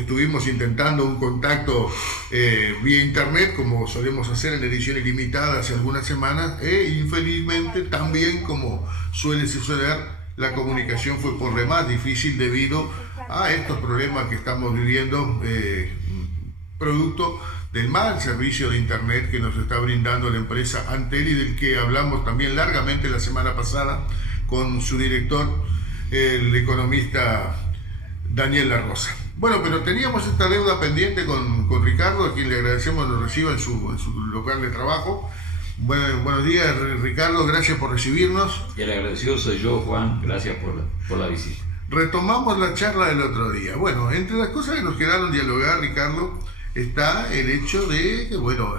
estuvimos intentando un contacto vía internet, como solemos hacer en ediciones limitadas hace algunas semanas, e infelizmente también, como suele suceder, la comunicación fue por demás difícil debido a estos problemas que estamos viviendo, producto del mal servicio de internet que nos está brindando la empresa Antel, y del que hablamos también largamente la semana pasada con su director, el economista Daniel La Rosa. Bueno, pero teníamos esta deuda pendiente con Ricardo, a quien le agradecemos nos reciba en su local de trabajo. Bueno, buenos días, Ricardo, gracias por recibirnos. El agradecido soy yo, Juan, gracias por la visita. Retomamos la charla del otro día. Bueno, entre las cosas que nos quedaron dialogar, Ricardo, está el hecho de que, bueno,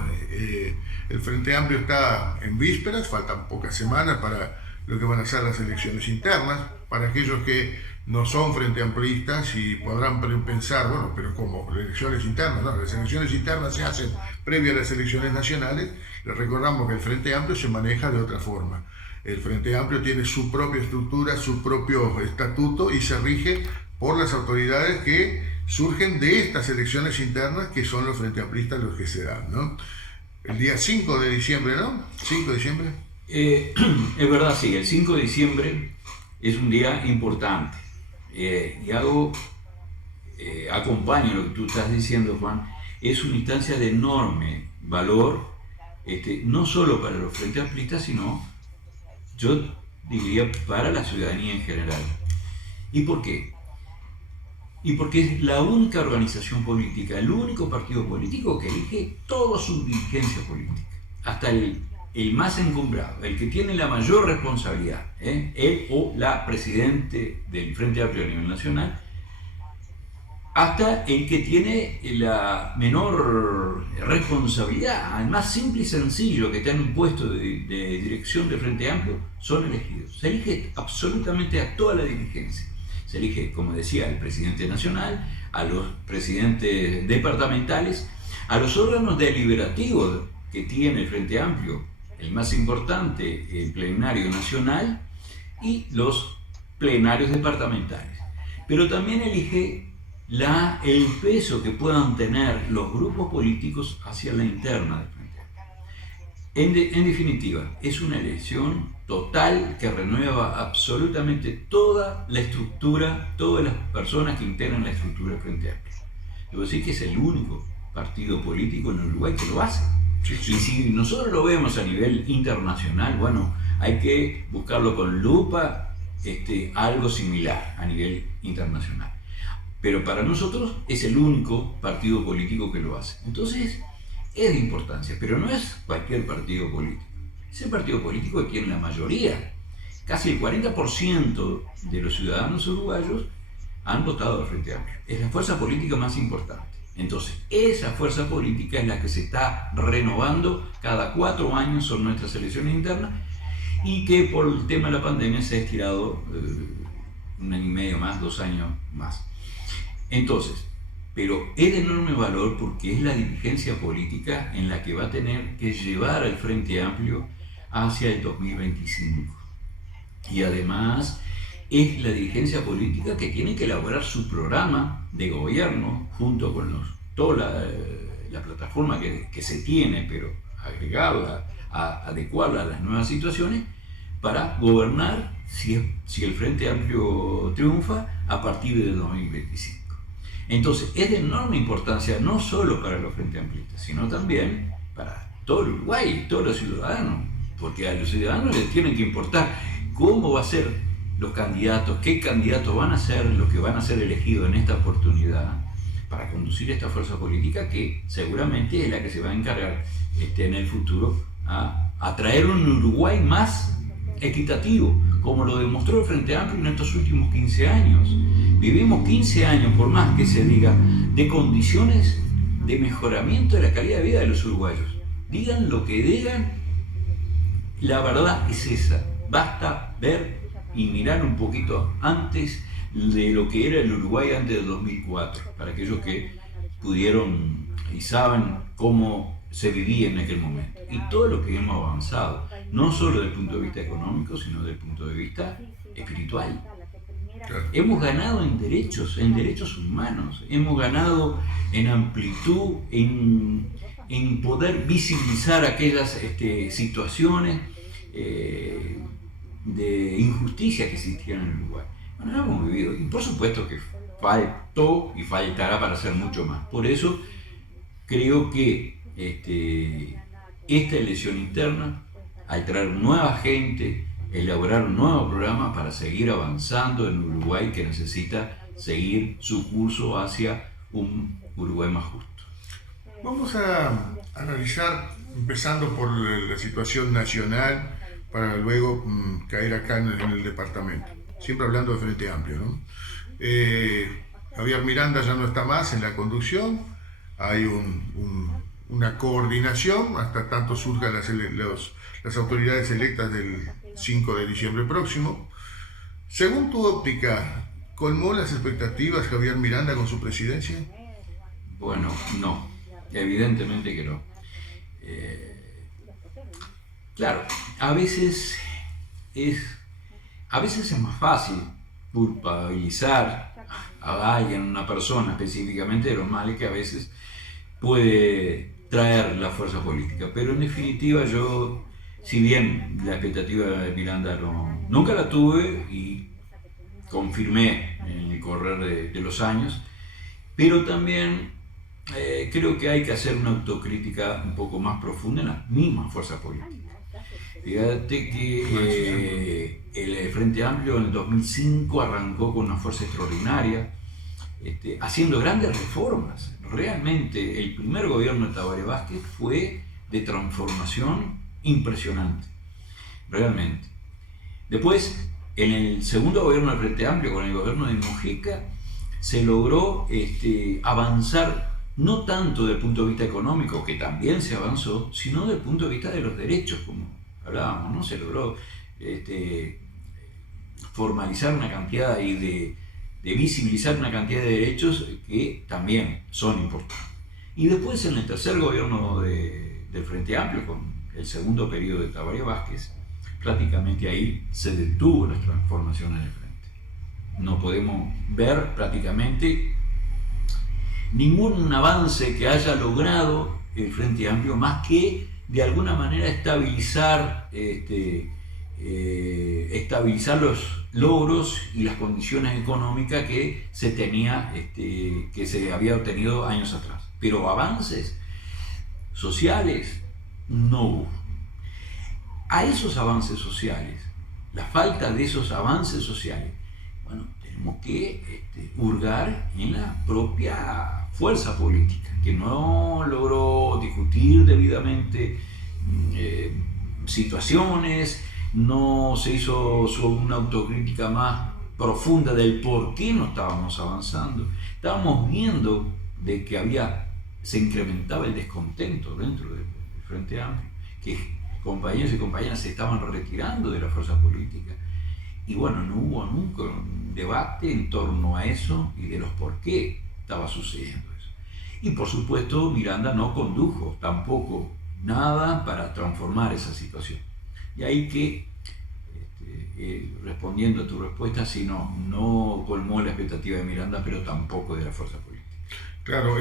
el Frente Amplio está en vísperas, faltan pocas semanas para lo que van a ser las elecciones internas. Para aquellos que no son frente amplistas y podrán pensar, bueno, pero como elecciones internas, no, las elecciones internas se hacen previo a las elecciones nacionales. Les recordamos que el Frente Amplio se maneja de otra forma. El Frente Amplio tiene su propia estructura, su propio estatuto, y se rige por las autoridades que surgen de estas elecciones internas, que son los Frente Amplistas los que se dan, ¿no? El día 5 de diciembre, ¿no? 5 de diciembre. Es verdad, sí, el 5 de diciembre es un día importante. Y acompaño lo que tú estás diciendo, Juan. Es una instancia de enorme valor, no solo para los Frente Amplistas, sino, yo diría, para la ciudadanía en general. ¿Y por qué? Y porque es la única organización política, el único partido político que elige toda su dirigencia política, hasta el más encumbrado, el que tiene la mayor responsabilidad, él o la presidente del Frente Amplio a nivel nacional, hasta el que tiene la menor responsabilidad, el más simple y sencillo, que está en un puesto de dirección del Frente Amplio, son elegidos. Se elige absolutamente a toda la dirigencia. Se elige, como decía, al presidente nacional, a los presidentes departamentales, a los órganos deliberativos que tiene el Frente Amplio, el más importante, el plenario nacional, y los plenarios departamentales. Pero también elige el peso que puedan tener los grupos políticos hacia la interna del Frente Amplio. En definitiva, es una elección total que renueva absolutamente toda la estructura, todas las personas que integran la estructura del Frente Amplio. Debo decir que es el único partido político en Uruguay que lo hace. Sí. Y si nosotros lo vemos a nivel internacional, bueno, hay que buscarlo con lupa, algo similar a nivel internacional. Pero para nosotros es el único partido político que lo hace. Entonces, es de importancia, pero no es cualquier partido político. Es el partido político que tiene la mayoría. Casi el 40% de los ciudadanos uruguayos han votado al Frente Amplio. Es la fuerza política más importante. Entonces, esa fuerza política es la que se está renovando cada 4 años, son nuestras elecciones internas, y que por el tema de la pandemia se ha estirado 1 año y medio más, 2 años más. Entonces, pero es de enorme valor porque es la dirigencia política en la que va a tener que llevar al Frente Amplio hacia el 2025. Y además es la dirigencia política que tiene que elaborar su programa de gobierno junto con toda la plataforma que se tiene, pero agregarla, adecuarla a las nuevas situaciones para gobernar si el Frente Amplio triunfa a partir del 2025. Entonces es de enorme importancia no solo para los Frente Amplistas, sino también para todo el Uruguay, todos los ciudadanos, porque a los ciudadanos les tienen que importar cómo va a ser los candidatos, qué candidatos van a ser los que van a ser elegidos en esta oportunidad para conducir esta fuerza política que seguramente es la que se va a encargar en el futuro a traer un Uruguay más equitativo, como lo demostró el Frente Amplio en estos últimos 15 años. Vivimos 15 años, por más que se diga, de condiciones de mejoramiento de la calidad de vida de los uruguayos. Digan lo que digan, la verdad es esa. Basta ver y mirar un poquito antes de lo que era el Uruguay antes de 2004, para aquellos que pudieron y saben cómo se vivía en aquel momento. Y todo lo que hemos avanzado, no solo desde el punto de vista económico, sino desde el punto de vista espiritual. Claro. Hemos ganado en derechos humanos, hemos ganado en amplitud, en poder visibilizar aquellas situaciones de injusticia que existían en el Uruguay. Bueno, lo hemos vivido y por supuesto que faltó y faltará para hacer mucho más. Por eso creo que esta elección interna, al traer nueva gente, elaborar un nuevo programa para seguir avanzando en un Uruguay que necesita seguir su curso hacia un Uruguay más justo. Vamos a analizar, empezando por la situación nacional, para luego caer acá en el departamento. Siempre hablando de Frente Amplio, ¿no? Javier Miranda ya no está más en la conducción, hay una coordinación hasta tanto surjan las autoridades electas del 5 de diciembre próximo. Según tu óptica, ¿colmó las expectativas Javier Miranda con su presidencia? Bueno, no, evidentemente que no. Claro, a veces es más fácil culpabilizar a alguien, una persona específicamente, de los males que a veces puede traer la fuerza política. Pero en definitiva yo, si bien la expectativa de Miranda nunca la tuve y confirmé en el correr de los años, pero también creo que hay que hacer una autocrítica un poco más profunda en las mismas fuerzas políticas. Fíjate que el Frente Amplio en el 2005 arrancó con una fuerza extraordinaria, haciendo grandes reformas. Realmente el primer gobierno de Tabaré Vázquez fue de transformación impresionante, realmente. Después, en el segundo gobierno del Frente Amplio, con el gobierno de Mujica, se logró avanzar no tanto desde el punto de vista económico, que también se avanzó, sino desde el punto de vista de los derechos, como hablábamos, ¿no? Se logró formalizar una cantidad y de visibilizar una cantidad de derechos que también son importantes. Y después, en el tercer gobierno del Frente Amplio, con el segundo periodo de Tabaré Vázquez, prácticamente ahí se detuvo las transformaciones del Frente. No podemos ver prácticamente ningún avance que haya logrado el Frente Amplio, más que de alguna manera estabilizar los logros y las condiciones económicas que se había obtenido años atrás. Pero avances sociales no hubo. A esos avances sociales, la falta de esos avances sociales, bueno, tenemos que hurgar en la propia fuerza política, que no logró discutir debidamente situaciones, no se hizo una autocrítica más profunda del por qué no estábamos avanzando. Estábamos viendo de que se incrementaba el descontento dentro del Frente Amplio, que compañeros y compañeras se estaban retirando de la fuerza política. Y bueno, no hubo nunca un debate en torno a eso y de los por qué estaba sucediendo eso. Y por supuesto, Miranda no condujo tampoco nada para transformar esa situación. Y ahí que, respondiendo a tu respuesta, sí, no colmó la expectativa de Miranda, pero tampoco de la fuerza política. Claro,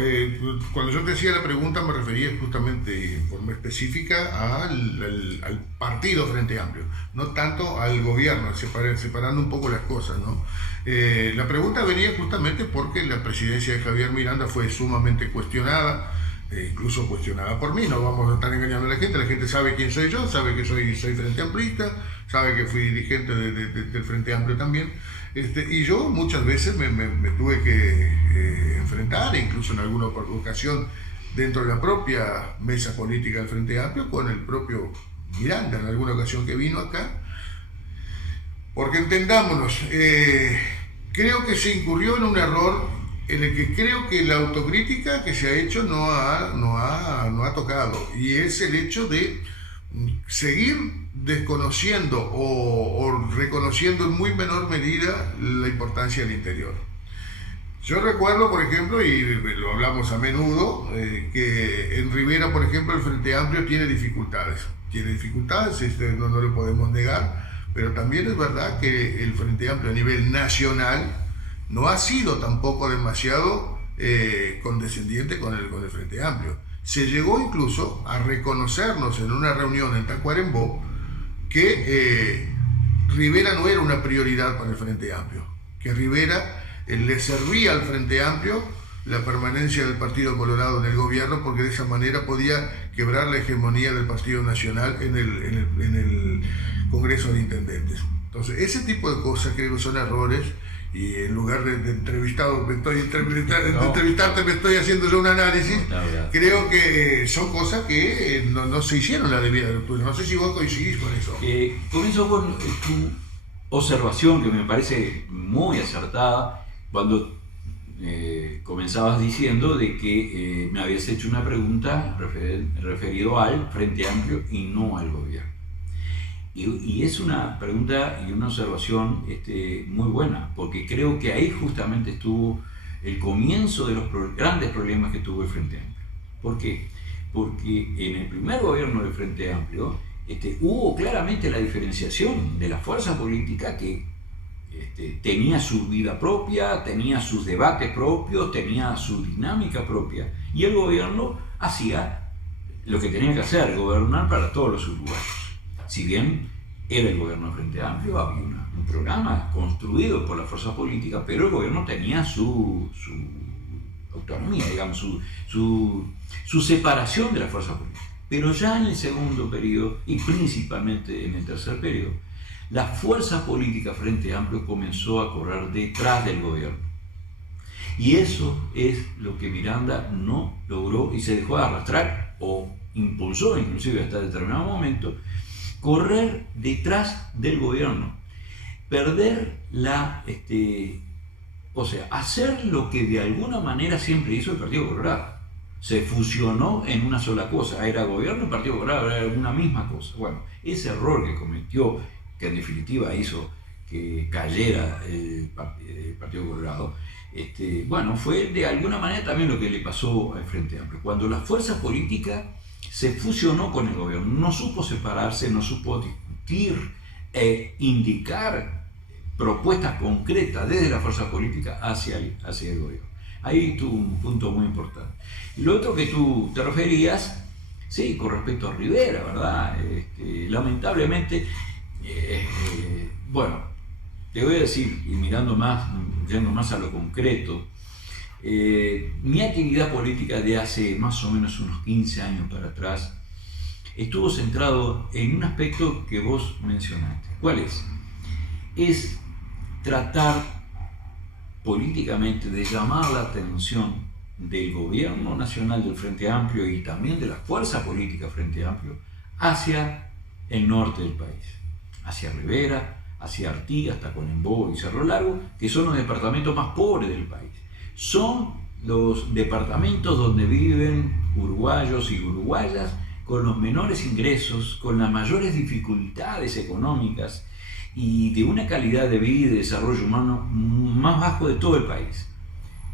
cuando yo te hacía la pregunta me refería justamente en forma específica al partido Frente Amplio, no tanto al gobierno, separando un poco las cosas, ¿no? La pregunta venía justamente porque la presidencia de Javier Miranda fue sumamente cuestionada, incluso cuestionada por mí. No vamos a estar engañando a la gente sabe quién soy yo, sabe que soy Frente Amplista, sabe que fui dirigente del Frente Amplio también. Y yo muchas veces me tuve que enfrentar, incluso en alguna ocasión dentro de la propia mesa política del Frente Amplio, con el propio Miranda, en alguna ocasión que vino acá. Porque entendámonos, creo que se incurrió en un error en el que creo que la autocrítica que se ha hecho no ha tocado, y es el hecho de seguir desconociendo o reconociendo en muy menor medida la importancia del interior. Yo recuerdo, por ejemplo, y lo hablamos a menudo, que en Rivera, por ejemplo, el Frente Amplio tiene dificultades, no lo podemos negar, Pero también es verdad que el Frente Amplio a nivel nacional no ha sido tampoco demasiado condescendiente con el Frente Amplio. Se llegó incluso a reconocernos en una reunión en Tacuarembó que Rivera no era una prioridad para el Frente Amplio, que Rivera le servía al Frente Amplio la permanencia del Partido Colorado en el gobierno, porque de esa manera podía quebrar la hegemonía del Partido Nacional en el Congreso de Intendentes. Entonces, ese tipo de cosas creo que son errores, y en lugar de entrevistarte me estoy haciendo yo un análisis. Creo que son cosas que no se hicieron la debida lectura. No sé si vos coincidís con eso. Comienzo con tu observación, que me parece muy acertada, cuando comenzabas diciendo de que me habías hecho una pregunta referido al Frente Amplio y no al gobierno. Y es una pregunta y una observación muy buena, porque creo que ahí justamente estuvo el comienzo de los grandes problemas que tuvo el Frente Amplio. ¿Por qué? Porque en el primer gobierno del Frente Amplio hubo claramente la diferenciación de la fuerza política que tenía su vida propia, tenía sus debates propios, tenía su dinámica propia, y el gobierno hacía lo que tenía que hacer, gobernar para todos los uruguayos. Si bien era el gobierno del Frente Amplio, había un programa construido por la fuerza política, pero el gobierno tenía su autonomía, digamos, su separación de la fuerza política. Pero ya en el segundo periodo, y principalmente en el tercer periodo, la fuerza política Frente Amplio comenzó a correr detrás del gobierno. Y eso es lo que Miranda no logró y se dejó de arrastrar, o impulsó inclusive hasta determinado momento, correr detrás del gobierno, perder hacer lo que de alguna manera siempre hizo el Partido Colorado. Se fusionó en una sola cosa, era gobierno y Partido Colorado, era una misma cosa. Bueno, ese error que cometió, que en definitiva hizo que cayera el Partido Colorado, fue de alguna manera también lo que le pasó al Frente Amplio. Cuando la fuerza política se fusionó con el gobierno, no supo separarse, no supo discutir e indicar propuestas concretas desde la fuerza política hacia el gobierno. Ahí tuvo un punto muy importante. Y lo otro que tú te referías, sí, con respecto a Rivera, ¿verdad? Lamentablemente, te voy a decir, y yendo más a lo concreto, mi actividad política de hace más o menos unos 15 años para atrás estuvo centrado en un aspecto que vos mencionaste. ¿Cuál es? Es tratar políticamente de llamar la atención del gobierno nacional del Frente Amplio y también de la fuerza política Frente Amplio hacia el norte del país, hacia Rivera, hacia Artigas, Tacuarembó y Cerro Largo, que son los departamentos más pobres del país. Son los departamentos donde viven uruguayos y uruguayas con los menores ingresos, con las mayores dificultades económicas y de una calidad de vida y de desarrollo humano más bajo de todo el país.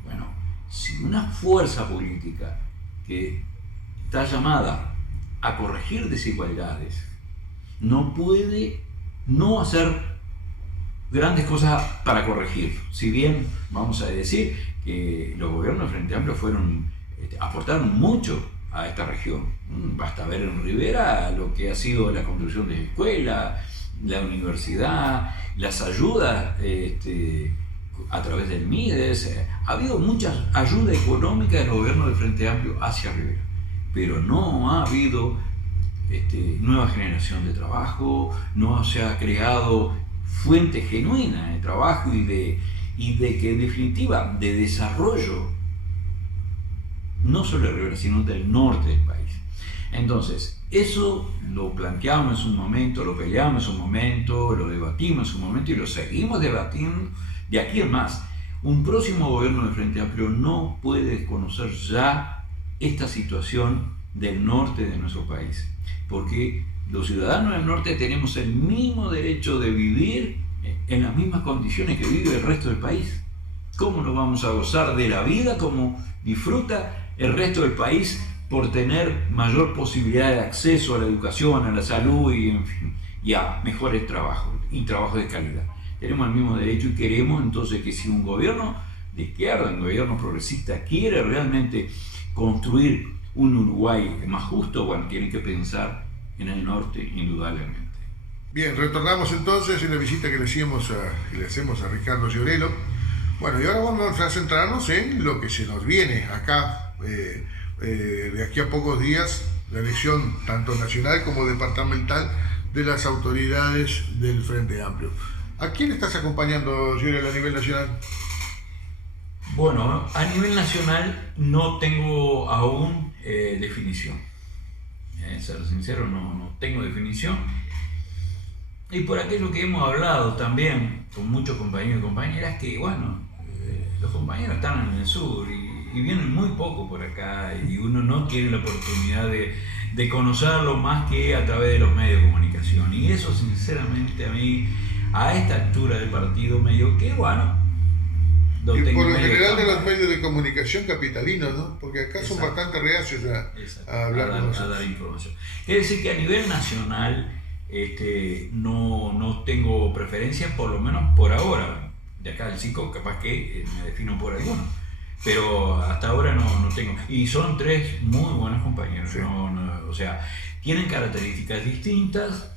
Bueno, si una fuerza política que está llamada a corregir desigualdades no puede no hacer grandes cosas para corregir, si bien vamos a decir que los gobiernos del Frente Amplio aportaron mucho a esta región. Basta ver en Rivera lo que ha sido la construcción de escuelas, la universidad, las ayudas a través del MIDES. Ha habido mucha ayuda económica del gobierno del Frente Amplio hacia Rivera, pero no ha habido nueva generación de trabajo, no se ha creado fuente genuina de trabajo y de que en definitiva de desarrollo no solo de Rivera sino del norte del país. Entonces eso lo planteamos en un momento, lo peleamos en un momento, lo debatimos en un momento y lo seguimos debatiendo de aquí en más. Un próximo gobierno del Frente Amplio no puede desconocer ya esta situación del norte de nuestro país, porque los ciudadanos del norte tenemos el mismo derecho de vivir en las mismas condiciones que vive el resto del país. ¿Cómo no vamos a gozar de la vida como disfruta el resto del país por tener mayor posibilidad de acceso a la educación, a la salud y en fin? y a mejores trabajos y trabajos de calidad. Tenemos el mismo derecho y queremos entonces que si un gobierno de izquierda, un gobierno progresista quiere realmente construir un Uruguay más justo, bueno, tienen que pensar en el norte indudablemente. Bien, retornamos entonces en la visita que le hacemos a Ricardo Llorelo. Bueno, y ahora vamos a centrarnos en lo que se nos viene acá, de aquí a pocos días, la elección tanto nacional como departamental de las autoridades del Frente Amplio. ¿A quién estás acompañando, Llorelo, a nivel nacional? Bueno, a nivel nacional no tengo aún definición. Ser sincero, no tengo definición. Y por aquello que hemos hablado también con muchos compañeros y compañeras, que bueno, los compañeros están en el sur y vienen muy poco por acá y uno no tiene la oportunidad de conocerlo más que a través de los medios de comunicación. Y eso sinceramente a mí, a esta altura del partido, medio que bueno, y por lo general de los medios de comunicación capitalinos, ¿no? Porque acá son bastante reacios a hablar con nosotros. A dar información. Quiere decir que a nivel nacional no tengo preferencia, por lo menos por ahora. De acá del CICO capaz que me defino por alguno. Pero hasta ahora no tengo. Y son tres muy buenos compañeros. Sí. O sea, tienen características distintas,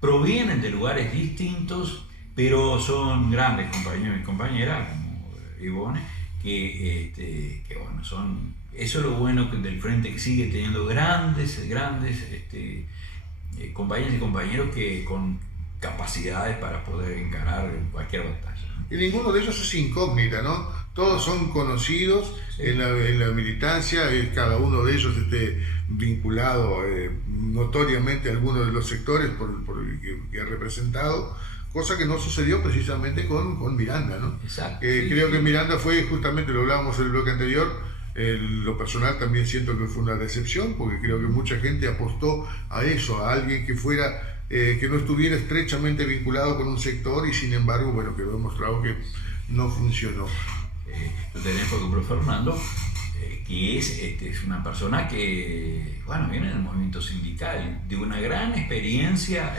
provienen de lugares distintos, pero son grandes compañeros y compañeras, como Ivone, que bueno, son, eso es lo bueno del Frente, que sigue teniendo grandes compañeros y compañeros que con capacidades para poder encarar cualquier batalla. Y ninguno de ellos es incógnita, ¿no? Todos son conocidos, sí, en la militancia, cada uno de ellos esté vinculado notoriamente a alguno de los sectores que ha representado, cosa que no sucedió precisamente con Miranda, ¿no? Exacto. Creo que Miranda fue, justamente lo hablábamos en el bloque anterior, lo personal también siento que fue una decepción, porque creo que mucha gente apostó a eso, a alguien que fuera, que no estuviera estrechamente vinculado con un sector, y sin embargo, bueno, quedó demostrado que no funcionó. Lo tenés por ejemplo Fernando, que es una persona que, bueno, viene del movimiento sindical, de una gran experiencia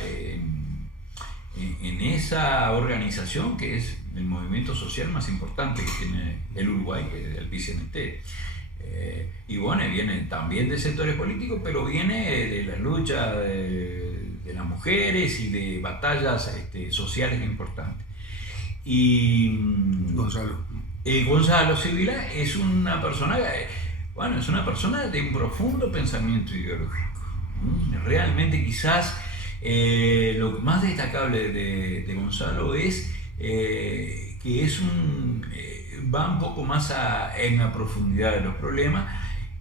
en esa organización que es el movimiento social más importante que tiene el Uruguay, que es el PCNT. Y bueno, viene también de sectores políticos, pero viene de la lucha de las mujeres y de batallas sociales importantes. Y Gonzalo Sibila es una persona, bueno, es una persona de un profundo pensamiento ideológico. Realmente quizás lo más destacable de Gonzalo es que va un poco más en la profundidad de los problemas,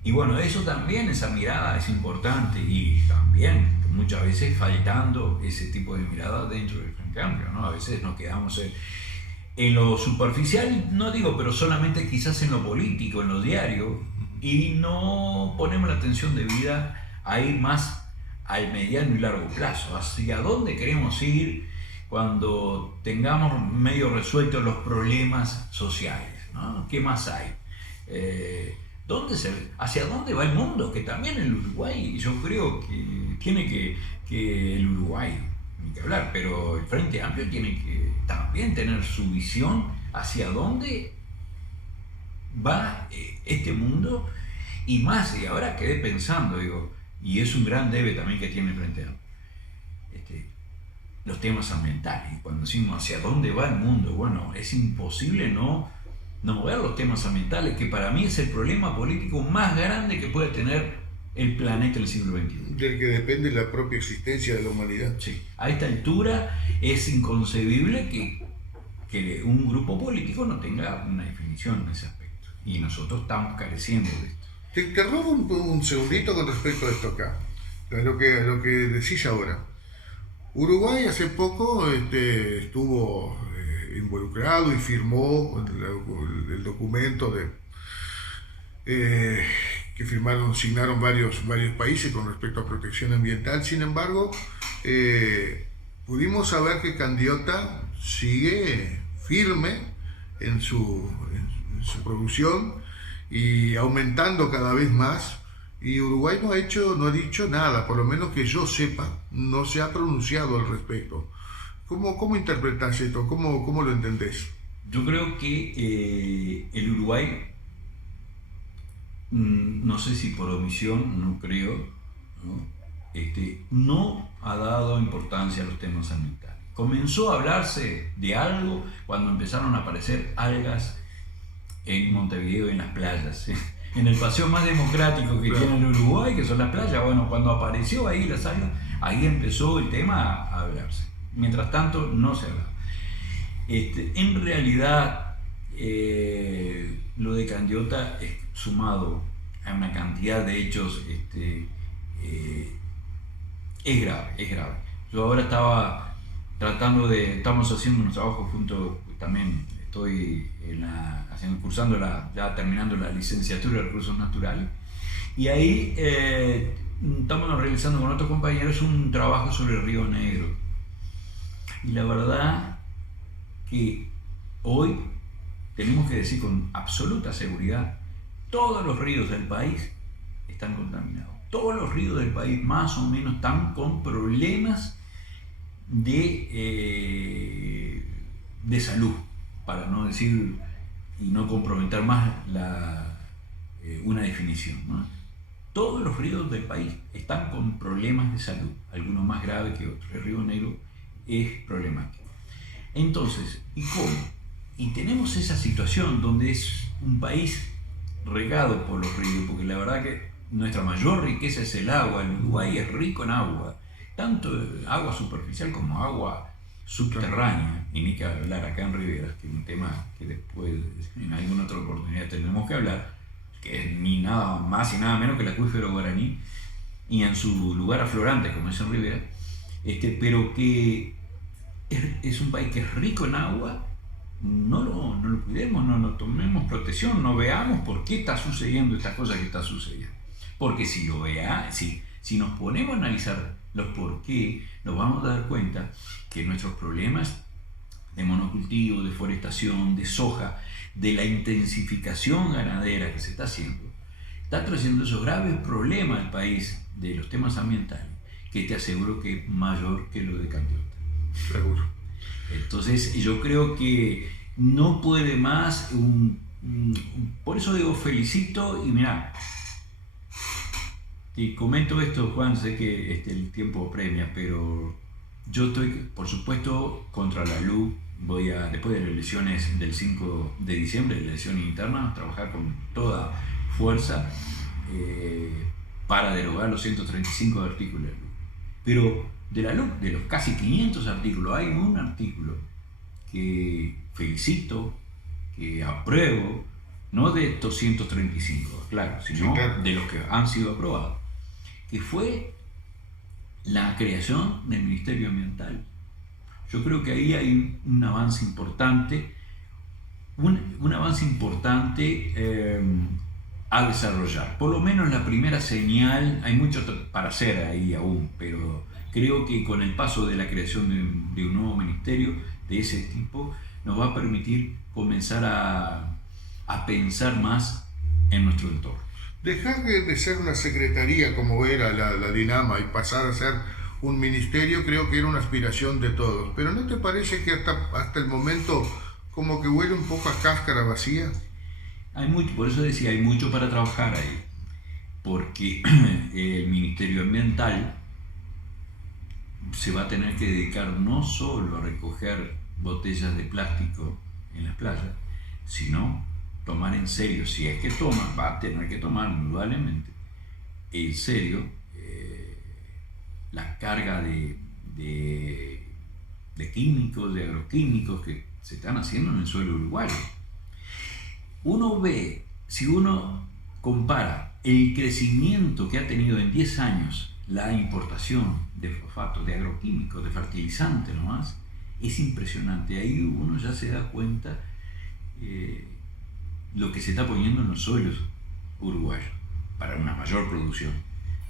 y bueno, eso también, esa mirada es importante, y también muchas veces faltando ese tipo de mirada dentro del Frente Amplio, ¿no? A veces nos quedamos en lo superficial, no digo, pero solamente quizás en lo político, en lo diario, y no ponemos la atención debida a ir más al mediano y largo plazo, hacia dónde queremos ir cuando tengamos medio resueltos los problemas sociales, ¿no? ¿Qué más hay? ¿Hacia dónde va el mundo? Que también el Uruguay, yo creo que tiene que el Uruguay, ni que hablar, pero el Frente Amplio tiene que también tener su visión hacia dónde va este mundo, y más, y ahora quedé pensando, digo, y es un gran debe también que tiene el Frente Amplio, los temas ambientales. Cuando decimos hacia dónde va el mundo, bueno, es imposible no mover los temas ambientales, que para mí es el problema político más grande que puede tener el planeta del siglo XXI. Del que depende la propia existencia de la humanidad. Sí, a esta altura es inconcebible que un grupo político no tenga una definición en ese aspecto, y nosotros estamos careciendo de esto. Te robo un segundito con respecto a esto acá, a lo que decís ahora. Uruguay hace poco estuvo involucrado y firmó el documento que signaron varios países con respecto a protección ambiental. Sin embargo, pudimos saber que Candiota sigue firme en su producción y aumentando cada vez más, Y Uruguay no ha dicho nada, por lo menos que yo sepa, no se ha pronunciado al respecto. ¿Cómo interpretas esto? ¿Cómo lo entendés? Yo creo que el Uruguay, no sé si por omisión, no creo, ¿no? No ha dado importancia a los temas ambientales. Comenzó a hablarse de algo cuando empezaron a aparecer algas en Montevideo, en las playas, ¿sí? En el paseo más democrático que tiene el Uruguay, que son las playas. Bueno, cuando apareció ahí las algas, ahí empezó el tema a hablarse. Mientras tanto, no se hablaba. En realidad, lo de Candiota, sumado a una cantidad de hechos, es grave. Yo ahora estamos haciendo un trabajo junto, también estoy cursando ya terminando la licenciatura de Recursos Naturales, y ahí estamos realizando con otros compañeros un trabajo sobre el Río Negro. Y la verdad que hoy tenemos que decir con absoluta seguridad, todos los ríos del país están contaminados. Todos los ríos del país más o menos están con problemas de salud, para no decir y no comprometer más una definición, ¿no? Todos los ríos del país están con problemas de salud, algunos más graves que otros. El Río Negro es problemático. Entonces, ¿y cómo? Y tenemos esa situación donde es un país regado por los ríos, porque la verdad que nuestra mayor riqueza es el agua. El Uruguay es rico en agua, tanto agua superficial como agua subterránea, y ni que hablar acá en Rivera, que es un tema que después en alguna otra oportunidad tenemos que hablar, que es ni nada más y nada menos que el acuífero Guaraní, y en su lugar aflorante, como es en Rivera, pero que es un país que es rico en agua. No lo cuidemos, no tomemos protección, no veamos por qué está sucediendo esta cosa que está sucediendo. Porque si nos ponemos a analizar los por qué, nos vamos a dar cuenta que nuestros problemas de monocultivo, deforestación, de soja, de la intensificación ganadera que se está haciendo, está trayendo esos graves problemas al país de los temas ambientales, que te aseguro que es mayor que lo de Candiota. Seguro. Entonces yo creo que no puede más, por eso digo felicito. Y mira, te comento esto, Juan, sé que el tiempo premia, pero yo estoy, por supuesto, contra la luz. Después de las elecciones del 5 de diciembre, de elecciones internas, trabajar con toda fuerza para derogar los 135 artículos de la luz. Pero de la luz, de los casi 500 artículos, hay un artículo que felicito, que apruebo, no de estos 135, claro, sino de los que han sido aprobados, que fue la creación del Ministerio Ambiental. Yo creo que ahí hay un avance importante, a desarrollar. Por lo menos la primera señal, hay mucho para hacer ahí aún, pero creo que con el paso de la creación de un nuevo ministerio de ese tipo, nos va a permitir comenzar a pensar más en nuestro entorno. Dejar de ser una secretaría como era la Dinama y pasar a ser un ministerio, creo que era una aspiración de todos. Pero ¿no te parece que hasta el momento como que huele un poco a cáscara vacía? Por eso decía, hay mucho para trabajar ahí, porque el Ministerio Ambiental se va a tener que dedicar no solo a recoger botellas de plástico en las playas, sino tomar en serio, si es que toma, va a tener que tomar indudablemente en serio la carga de químicos, de agroquímicos que se están haciendo en el suelo uruguayo. Uno ve, si uno compara el crecimiento que ha tenido en 10 años la importación de fosfatos, de agroquímicos, de fertilizantes nomás, es impresionante. Ahí uno ya se da cuenta lo que se está poniendo en los suelos uruguayos para una mayor producción.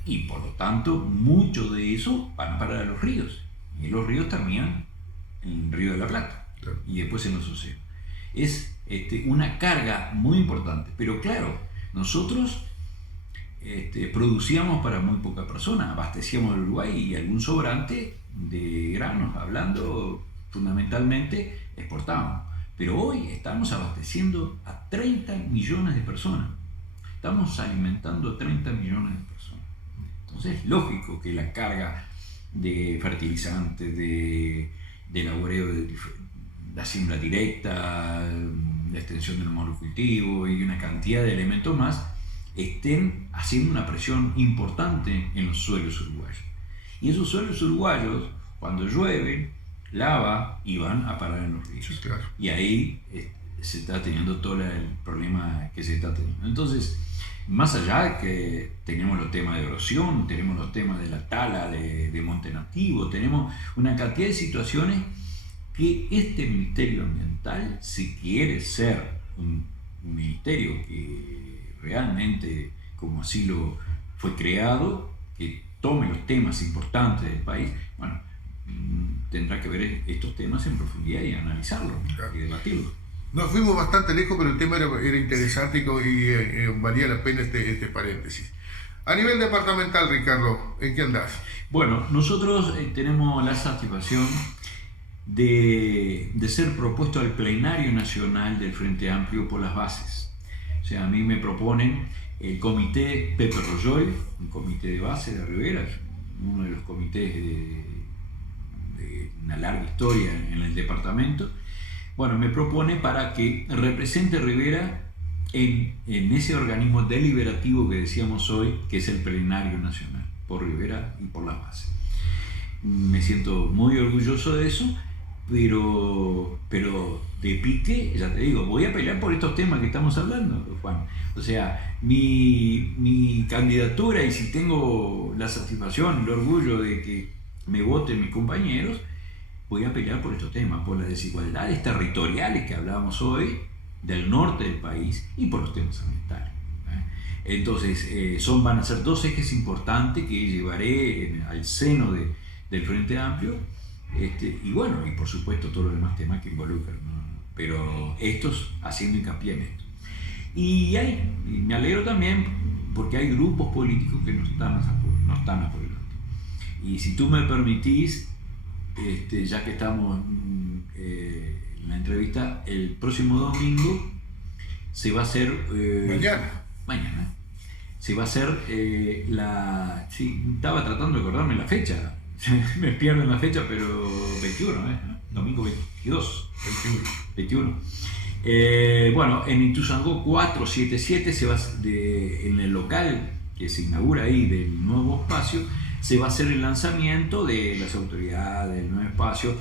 Y por lo tanto, mucho de eso van para los ríos. Y los ríos terminan en el Río de la Plata, claro, y después en los océanos. Es una carga muy importante. Pero claro, nosotros producíamos para muy poca persona, abastecíamos el Uruguay y algún sobrante de granos, hablando fundamentalmente, exportábamos. Pero hoy estamos abasteciendo a 30 millones de personas, estamos alimentando a 30 millones de personas. Entonces es lógico que la carga de fertilizantes, de laboreo, de la siembra directa, la extensión del monocultivo y una cantidad de elementos más estén haciendo una presión importante en los suelos uruguayos. Y esos suelos uruguayos, cuando llueven, lava y van a parar en los ríos. Sí, claro. Y ahí se está teniendo todo el problema que se está teniendo. Entonces, más allá de que tenemos los temas de erosión, tenemos los temas de la tala de monte nativo, tenemos una cantidad de situaciones que este Ministerio Ambiental, si quiere ser un ministerio que realmente, como así lo fue creado, que tome los temas importantes del país, bueno, tendrá que ver estos temas en profundidad y analizarlos, claro, y debatirlos. Nos fuimos bastante lejos, pero el tema era interesante y valía la pena este paréntesis. A nivel departamental, Ricardo, ¿en qué andás? Bueno, nosotros tenemos la satisfacción de ser propuesto al plenario nacional del Frente Amplio por las bases. O sea, a mí me proponen el comité Pepe Royoy, un comité de base de Rivera, uno de los comités de una larga historia en el departamento. Bueno, me propone para que represente Rivera en ese organismo deliberativo que decíamos hoy, que es el plenario nacional, por Rivera y por las bases. Me siento muy orgulloso de eso, pero de pique, ya te digo, voy a pelear por estos temas que estamos hablando, Juan. O sea, mi candidatura, y si tengo la satisfacción, el orgullo de que me voten mis compañeros, voy a pelear por estos temas, por las desigualdades territoriales que hablábamos hoy, del norte del país, y por los temas ambientales. Entonces, van a ser dos ejes importantes que llevaré al seno del Frente Amplio, y bueno, y por supuesto todos los demás temas que involucran, ¿no? Pero estos haciendo hincapié en esto. Y me alegro también porque hay grupos políticos que nos están apoyando. Y si tú me permitís, ya que estamos en la entrevista, el próximo domingo se va a hacer... Mañana. Se va a hacer sí, estaba tratando de acordarme la fecha. Me pierdo en la fecha, pero 21, domingo 21. Bueno, en Ituzaingó 477 se va en el local que se inaugura ahí del nuevo espacio, se va a hacer el lanzamiento de las autoridades del nuevo espacio.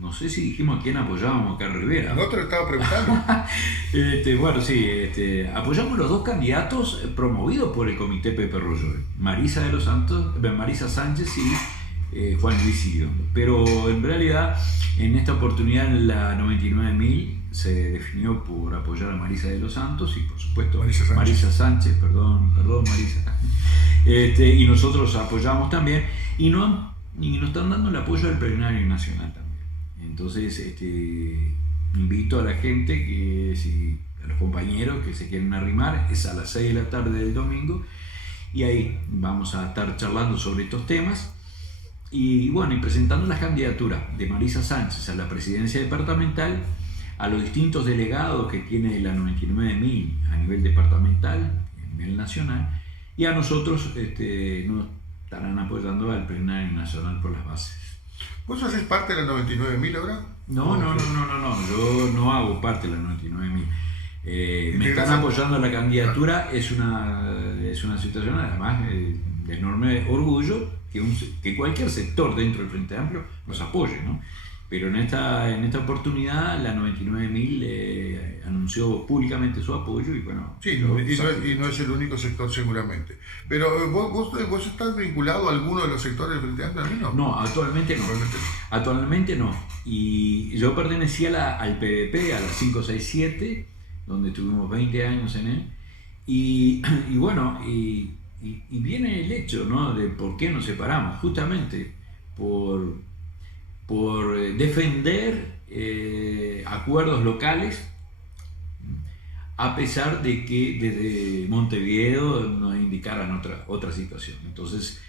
No sé si dijimos a quién apoyábamos acá en Rivera. No te lo estaba preguntando. Bueno, sí, apoyamos los dos candidatos promovidos por el comité Pepe Royoy, Marisa Sánchez y Juan Luis Iriondo. Pero en realidad, en esta oportunidad, la 99.000 se definió por apoyar a Marisa de los Santos y por supuesto Marisa Sánchez, perdón Marisa. Y nosotros apoyamos también y nos están dando el apoyo al plenario nacional también. Entonces, invito a la gente, a los compañeros que se quieren arrimar, es a las 6 de la tarde del domingo, y ahí vamos a estar charlando sobre estos temas, y bueno, y presentando las candidaturas de Marisa Sánchez a la presidencia departamental, a los distintos delegados que tiene la 99.000 a nivel departamental, a nivel nacional, y a nosotros nos estarán apoyando al plenario nacional por las bases. ¿Vos haces parte de la 99.000 ahora? No, yo no hago parte de la 99.000. Me están apoyando la candidatura, es una situación además de enorme orgullo que cualquier sector dentro del Frente Amplio nos apoye, ¿no? Pero en esta oportunidad la 99.000 anunció públicamente su apoyo y bueno... Sí, y no es el único sector seguramente. Pero ¿vos estás vinculado a alguno de los sectores del Frente Amplio? No, actualmente no. Actualmente no. Y yo pertenecía al PDP, a la 567, donde tuvimos 20 años en él. Y bueno, y viene el hecho, ¿no?, de por qué nos separamos, justamente por defender acuerdos locales a pesar de que desde Montevideo nos indicaran otra situación. Entonces,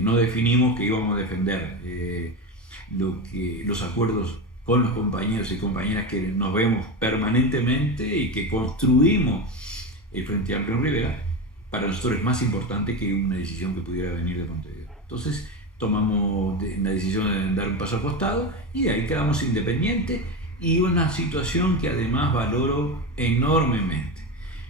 no definimos que íbamos a defender los acuerdos con los compañeros y compañeras que nos vemos permanentemente y que construimos el Frente Amplio en Rivera. Para nosotros es más importante que una decisión que pudiera venir de Montevideo. Entonces tomamos la decisión de dar un paso al costado y de ahí quedamos independientes, y una situación que además valoro enormemente: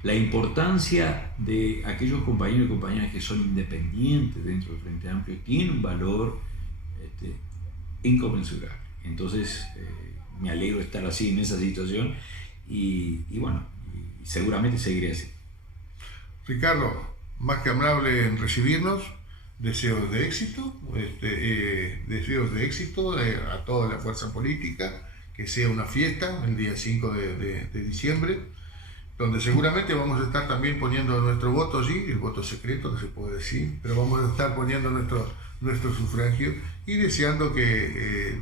la importancia de aquellos compañeros y compañeras que son independientes dentro del Frente Amplio tiene un valor inconmensurable. Entonces me alegro de estar así en esa situación y bueno, y seguramente seguiré así. Ricardo, más que amable en recibirnos, deseos de éxito, a toda la fuerza política, que sea una fiesta el día 5 de diciembre, donde seguramente vamos a estar también poniendo nuestro voto allí, el voto secreto, no se puede decir, pero vamos a estar poniendo nuestro sufragio y deseando que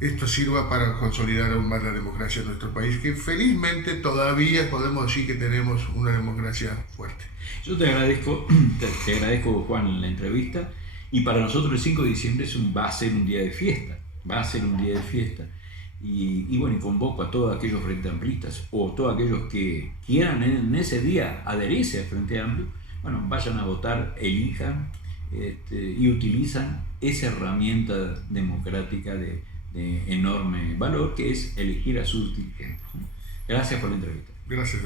esto sirva para consolidar aún más la democracia en nuestro país, que felizmente todavía podemos decir que tenemos una democracia fuerte. Yo te agradezco, Juan, la entrevista, y para nosotros el 5 de diciembre va a ser un día de fiesta, y bueno, y convoco a todos aquellos frente amplistas o todos aquellos que quieran en ese día adherirse al Frente Amplio, bueno, vayan a votar, elijan y utilizan esa herramienta democrática de enorme valor que es elegir a sus dirigentes. Gracias por la entrevista. Gracias.